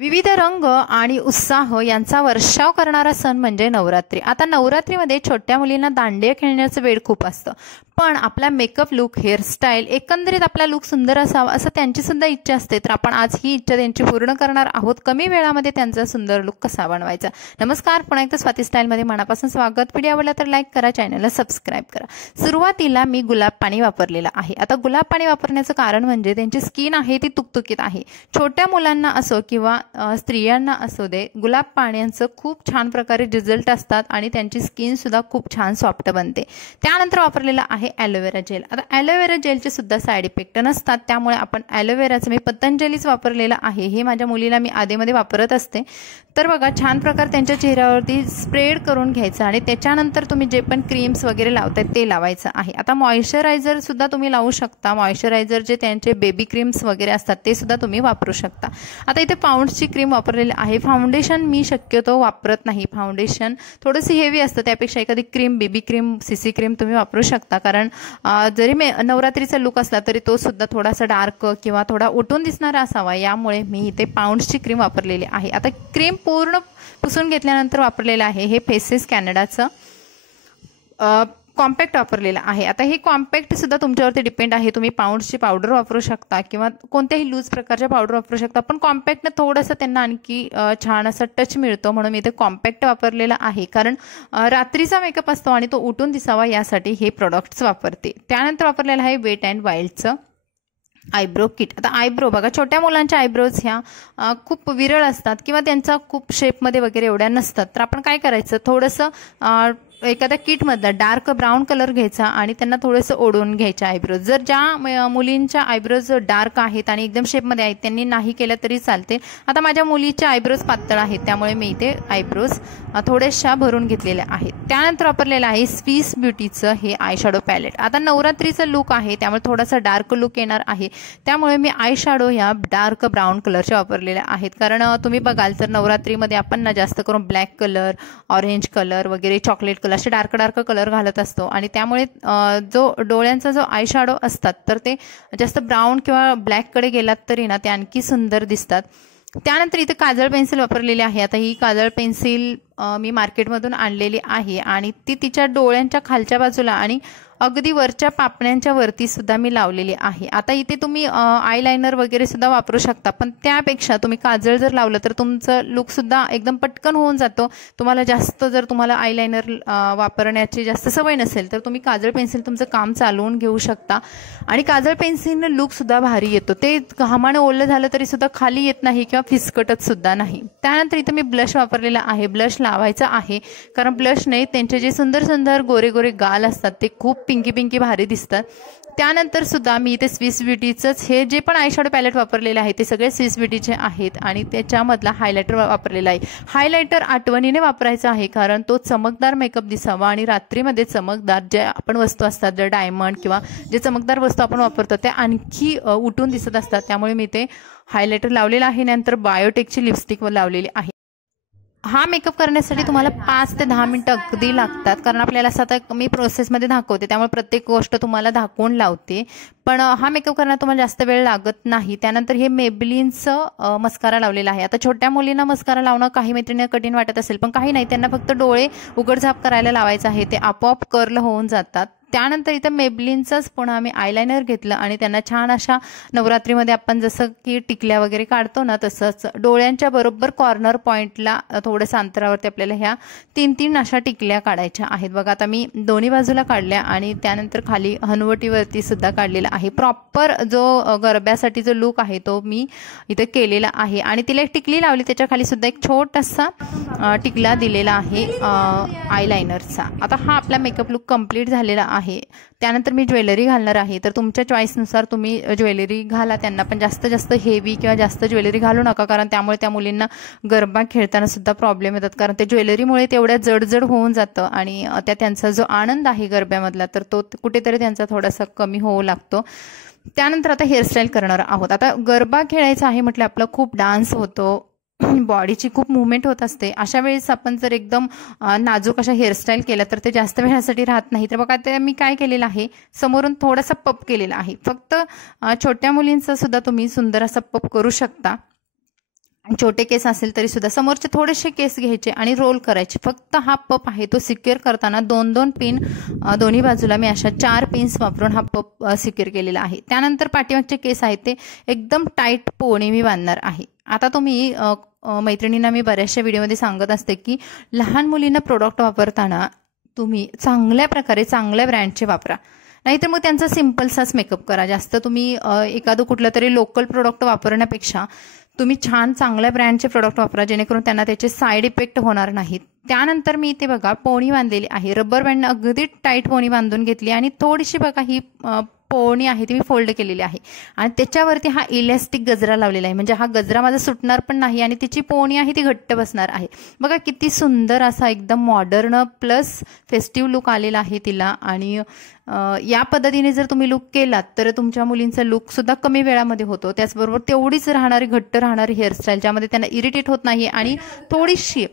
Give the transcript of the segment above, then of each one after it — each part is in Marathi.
विविध रंग आणि उत्साह यांचा वर्षाव करणारा सण म्हणजे नवरात्री। आता नवरात्रीमध्ये छोट्या मुलींना दांडिया खेळण्याचं वेळ खूप असतं, पण आपला मेकअप लुक, हेअरस्टाईल, एकंदरीत आपला लुक सुंदर असावा असं त्यांची सुद्धा इच्छा असते। तर आपण आज ही इच्छा त्यांची पूर्ण करणार आहोत। कमी वेळामध्ये त्यांचा सुंदर लुक कसा बनवायचा। नमस्कार, पुन्हा एकदा स्वाती स्टाईलमध्ये मनापासून स्वागत। व्हिडिओ आवडला तर लाईक करा, चॅनलला सबस्क्राईब करा। सुरुवातीला मी गुलाब पाणी वापरलेलं आहे। आता गुलाब पाणी वापरण्याचं कारण म्हणजे त्यांची स्किन आहे ती तुकतुकीत आहे। छोट्या मुलांना असो किंवा स्त्रियांना असू दे, गुलाब पाण्याचं खूप छान प्रकारे रिझल्ट असतात आणि त्यांची स्किन सुद्धा खूप छान सॉफ्ट बनते। त्यानंतर वापरलेला आहे ॲलोवेरा जेल। आता ॲलोवेरा जेलचे सुद्धा साइड इफेक्ट नसतात, त्यामुळे आपण ॲलोवेराचं मी पतंजलीच वापरलेलं आहे। हे माझ्या मुलीला मी आधीमध्ये वापरत असते। तर बघा, छान प्रकारे त्यांच्या चेहऱ्यावरती स्प्रेड करून घ्यायचं आणि त्याच्यानंतर तुम्ही जे पण क्रीम्स वगैरे लावताय ते लावायचं आहे। आता मॉइश्चरायझर सुद्धा तुम्ही लावू शकता। मॉइश्चरायझर जे त्यांचे बेबी क्रीम्स वगैरे असतात ते सुद्धा तुम्ही वापरू शकता। आता इथे पाऊंड्सची क्रीम वापरलेली आहे। फाउंडेशन मी शक्यतो वापरत नाही, फाउंडेशन थोडंसं हेवी असतं, त्यापेक्षा एखादी cream, baby cream, CC cream तुम्ही वापरू शकता। कारण जरी नवरात्रीचा लुक असला तरी तो सुद्धा थोडासा डार्क किंवा थोडा उठून दिसणारा असावा, यामुळे मी इथे पाऊंड्सची क्रीम वापरलेली आहे। आता क्रीम पूर्ण पुसून घेतल्यानंतर वापरलेलं आहे हे फेसेस कॅनडाचं कॉम्पॅक्ट वापरलेलं आहे। आता हे कॉम्पॅक्ट सुद्धा तुमच्यावरती डिपेंड आहे, तुम्ही पाऊंड्सची पावडर वापरू शकता किंवा कोणत्याही लूज प्रकारच्या पावडर वापरू शकता, पण कॉम्पॅक्टनं थोडंसं त्यांना आणखी छान असं टच मिळतो, म्हणून मी इथे कॉम्पॅक्ट वापरलेला आहे। कारण रात्रीचा मेकअप असतो आणि तो उठून दिसावा यासाठी हे प्रोडक्ट्स वापरते। त्यानंतर वापरलेलं आहे वेट अँड वाईल्डचं आयब्रो किट। आता आयब्रो बघा, छोट्या मुलांच्या आयब्रोज ह्या खूप विरळ असतात किंवा त्यांचा खूप शेपमध्ये वगैरे एवढ्या नसतात। तर आपण काय करायचं, थोडंसं एखाद्या किटमधलं डार्क ब्राऊन कलर घ्यायचा आणि त्यांना थोडंसं ओढून घ्यायचं आयब्रोज। जर ज्या मुलींच्या आयब्रोज डार्क आहेत आणि एकदम शेपमध्ये आहेत त्यांनी नाही केलं तरी चालते। आता माझ्या मुलीच्या आयब्रोज पातळ आहेत, त्यामुळे मी इथे आयब्रोज थोड्याशा भरून घेतलेल्या आहेत। त्यानंतर वापरलेलं आहे स्विस ब्युटीचं हे आय शॅडो पॅलेट। आता नवरात्रीचं लुक आहे त्यामुळे थोडासा डार्क लुक येणार आहे, त्यामुळे मी आय शॅडो ह्या डार्क ब्राऊन कलरच्या वापरलेल्या आहेत। कारण तुम्ही बघाल तर नवरात्रीमध्ये आपण ना जास्त करून ब्लॅक कलर, ऑरेंज कलर वगैरे, चॉकलेट कलर असे डार्क कलर घालत असतो आणि त्यामुळे जो डोळ्यांचा जो आय शॅडो असतात तर ते जास्त ब्राऊन किंवा ब्लॅककडे गेलात तरी ना ते आणखी सुंदर दिसतात। त्यानंतर इथे काजळ पेन्सिल वापरलेली आहे। आता ही काजळ पेन्सिल मी मार्केटमधून आणलेली आहे आणि ती तिच्या डोळ्यांच्या खालच्या बाजूला आणि अगदी वरच्या पापण्यांच्या वरती सुद्धा मी लावलेली आहे। आता इथे तुम्ही आयलाइनर वगैरे सुद्धा वापरू शकता, पण त्यापेक्षा तुम्ही काजळ जर लावलं तर तुमचं लुक सुद्धा एकदम पटकन होऊन जातो। तुम्हाला जास्त जर तुम्हाला आयलाइनर वापरण्याची जास्त सवय नसेल तर तुम्ही काजळ पेन्सिल तुमचं काम चालवून घेऊ शकता आणि काजळ पेन्सिलनं लुक सुद्धा भारी येतो। ते घामाने ओलं झालं तरी सुद्धा खाली येत नाही किंवा फिसकटत सुद्धा नाही। त्यानंतर इथे मी ब्लश वापरलेला आहे। ब्लश लावायचा आहे कारण ब्लशने त्यांचे जे सुंदर सुंदर गोरे गोरे गाल असतात ते खूप पिंकी भारी दिसतात। त्यानंतर सुद्धा मी इथे स्विस ब्युटीचंच हे जे पण आय शॅडो पॅलेट वापरलेले आहे ते सगळे स्विस ब्युटीचे आहेत आणि त्याच्यामधला हायलायटर वापरलेला आहे। हायलायटर आठवणीने वापरायचा आहे कारण तो चमकदार मेकअप दिसावा आणि रात्रीमध्ये चमकदार जे आपण वस्तू असतात, जर डायमंड किंवा जे चमकदार वस्तू आपण वापरतो ते आणखी उठून दिसत असतात, त्यामुळे मी ते हायलायटर लावलेला आहे। नंतर बायोटेकची लिपस्टिक लावलेली आहे। हा मेकअप करण्यासाठी तुम्हाला 5 ते 10 मिनिटं अगदी लागतात, कारण आपल्याला असं आता मी प्रोसेसमध्ये दाखवते त्यामुळे प्रत्येक गोष्ट तुम्हाला दाखवून लावते, पण हा मेकअप करण्यात तुम्हाला जास्त वेळ लागत नाही। त्यानंतर हे मेबलिनचं मस्कारा लावलेला आहे। आता छोट्या मुलींना मस्कारा लावणं काही मैत्रिणींना कठीण वाटत असेल, पण काही नाही, त्यांना फक्त डोळे उघडझाप करायला लावायचं आहे, ते आपोआप कर्ल होऊन जातात। त्यानंतर इथं मेबलिनचंच पुन्हा आम्ही आयलाइनर घेतलं आणि त्यांना छान अशा नवरात्रीमध्ये आपण जसं की टिकल्या वगैरे काढतो ना तसंच डोळ्यांच्या बरोबर कॉर्नर पॉईंटला थोडंसं अंतरावरती आपल्याला ह्या 3-3 अशा टिकल्या काढायच्या आहेत। बघा, आता मी दोन्ही बाजूला काढल्या आणि त्यानंतर खाली हनुवटीवरती सुद्धा काढलेला आहे। प्रॉपर जो गरब्यासाठी जो लुक आहे तो मी इथे केलेला आहे आणि तिला एक टिकली लावली, त्याच्या खाली सुद्धा एक छोटासा टिकला दिलेला आहे आयलाइनरचा। आता हा आपला मेकअप लुक कंप्लीट झालेला आहे। त्यानंतर मी ज्वेलरी घालणार आहे, तर तुमच्या चॉईसनुसार तुम्ही ज्वेलरी घाला। त्यांना पण जास्त हेवी किंवा जास्त ज्वेलरी घालू नका, कारण त्यामुळे त्या मुलींना गरबा खेळताना सुद्धा प्रॉब्लेम येतात, कारण ते ज्वेलरीमुळे तेवढ्या जड होऊन जातं आणि त्यांचा जो आनंद आहे गरब्यामधला तर तो कुठेतरी त्यांचा थोडासा कमी होऊ लागतो। त्यानंतर आता हेअरस्टाईल करणार आहोत। आता गरबा खेळायचा आहे म्हटलं आपला खूप डान्स होतो, बॉडीची खूप मुवमेंट होत असते, अशा वेळेस आपण जर एकदम नाजूक अशा हेअरस्टाईल केला तर ते जास्त वेळासाठी राहत नाही। तर बघा, ते मी काय केलेलं आहे, समोरून थोडासा पप केलेला आहे। फक्त छोट्या मुलींचा सुद्धा तुम्ही सुंदर असा पप करू शकता छोटे केस असेल तरी सुद्धा समोरचे थोडेसे केस घ्यायचे आणि रोल करायचे. फक्त हा पप आहे तो सिक्युअर करताना 2-2 पिन दोन्ही बाजूला मी अशा 4 पिन्स वापरून हा पप सिक्युअर केलेला आहे. त्यानंतर पाठीमागचे केस आहेत ते एकदम टाईट पोणी मी बांधणार आहे. आता तुम्ही मैत्रिणींना मी बऱ्याचशा व्हिडिओमध्ये सांगत असते की लहान मुलींना प्रोडक्ट वापरताना तुम्ही चांगल्या प्रकारे चांगल्या ब्रँडचे वापरा, नाहीतर मग त्यांचा सिम्पलसाच मेकअप करा. जास्त तुम्ही एखादं कुठलं तरी लोकल प्रोडक्ट वापरण्यापेक्षा तुम्ही छान चांगल्या ब्रँडचे प्रोडक्ट वापरा, जेणेकरून त्यांना त्याचे साईड इफेक्ट होणार नाहीत. त्यानंतर मी इथे बघा पोणी बांधलेली आहे. रबर बँडने अगदी टाईट पोणी बांधून घेतली आणि थोडीशी बघा ही पोणी आहे ती मी फोल्ड केलेली आहे आणि त्याच्यावरती हा इलॅस्टिक गजरा लावलेला आहे. म्हणजे हा गजरा माझा सुटणार पण नाही आणि तिची पोणी आहे ती घट्ट बसणार आहे. बघा किती सुंदर असा एकदम मॉडर्न प्लस फेस्टिव्ह लुक आलेला आहे तिला. आणि या पद्धतीने जर तुम्ही लुक केलात तर तुमच्या मुलींचा लुक सुद्धा कमी वेळामध्ये होतो. त्याचबरोबर तेवढीच राहणारी घट्ट राहणारी हेअरस्टाईल, ज्यामध्ये त्यांना इरिटेट होत नाही आणि थोडीशी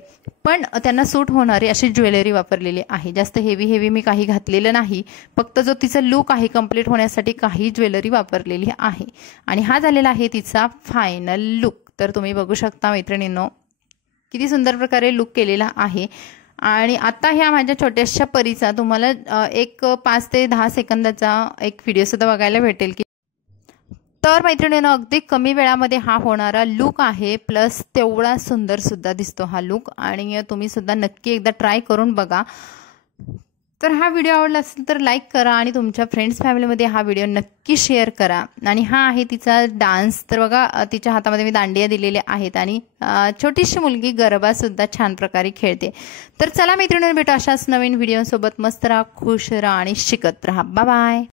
पण त्यांना सूट होणारी अशी ज्वेलरी वापरलेली आहे. जास्त हेवी मी काही घातलेलं नाही, फक्त जो तिचा लुक आहे कंप्लीट होण्यासाठी काही ज्वेलरी वापरलेली आहे. आणि हा झालेला आहे तिचा फायनल लुक. तर तुम्ही बघू शकता मैत्रिणींनो किती सुंदर प्रकारे लुक केलेला आहे. आणि आता ह्या माझ्या छोट्याशा परीचा तुम्हाला एक 5 ते 10 सेकंदाचा एक व्हिडिओ सुद्धा बघायला भेटेल की तर मैत्रिणींनो अगदी कमी वेळामध्ये हा होणारा लुक आहे, प्लस तेवढा सुंदर सुद्धा दिसतो हा लुक. आणि तुम्ही सुद्धा नक्की एकदा ट्राय करून बघा. तर हा व्हिडिओ आवडला असेल तर लाईक करा आणि तुमच्या फ्रेंड्स फॅमिलीमध्ये हा व्हिडिओ नक्की शेअर करा. आणि हा आहे तिचा डान्स. तर बघा तिच्या हातामध्ये मी दांडिया दिलेल्या आहेत आणि छोटीशी मुलगी गरबा सुद्धा छान प्रकारे खेळते. तर चला मैत्रिणींनो भेटू अशाच नवीन व्हिडिओसोबत. मस्त राहा, खुश राहा आणि शिकत राहा. Bye bye.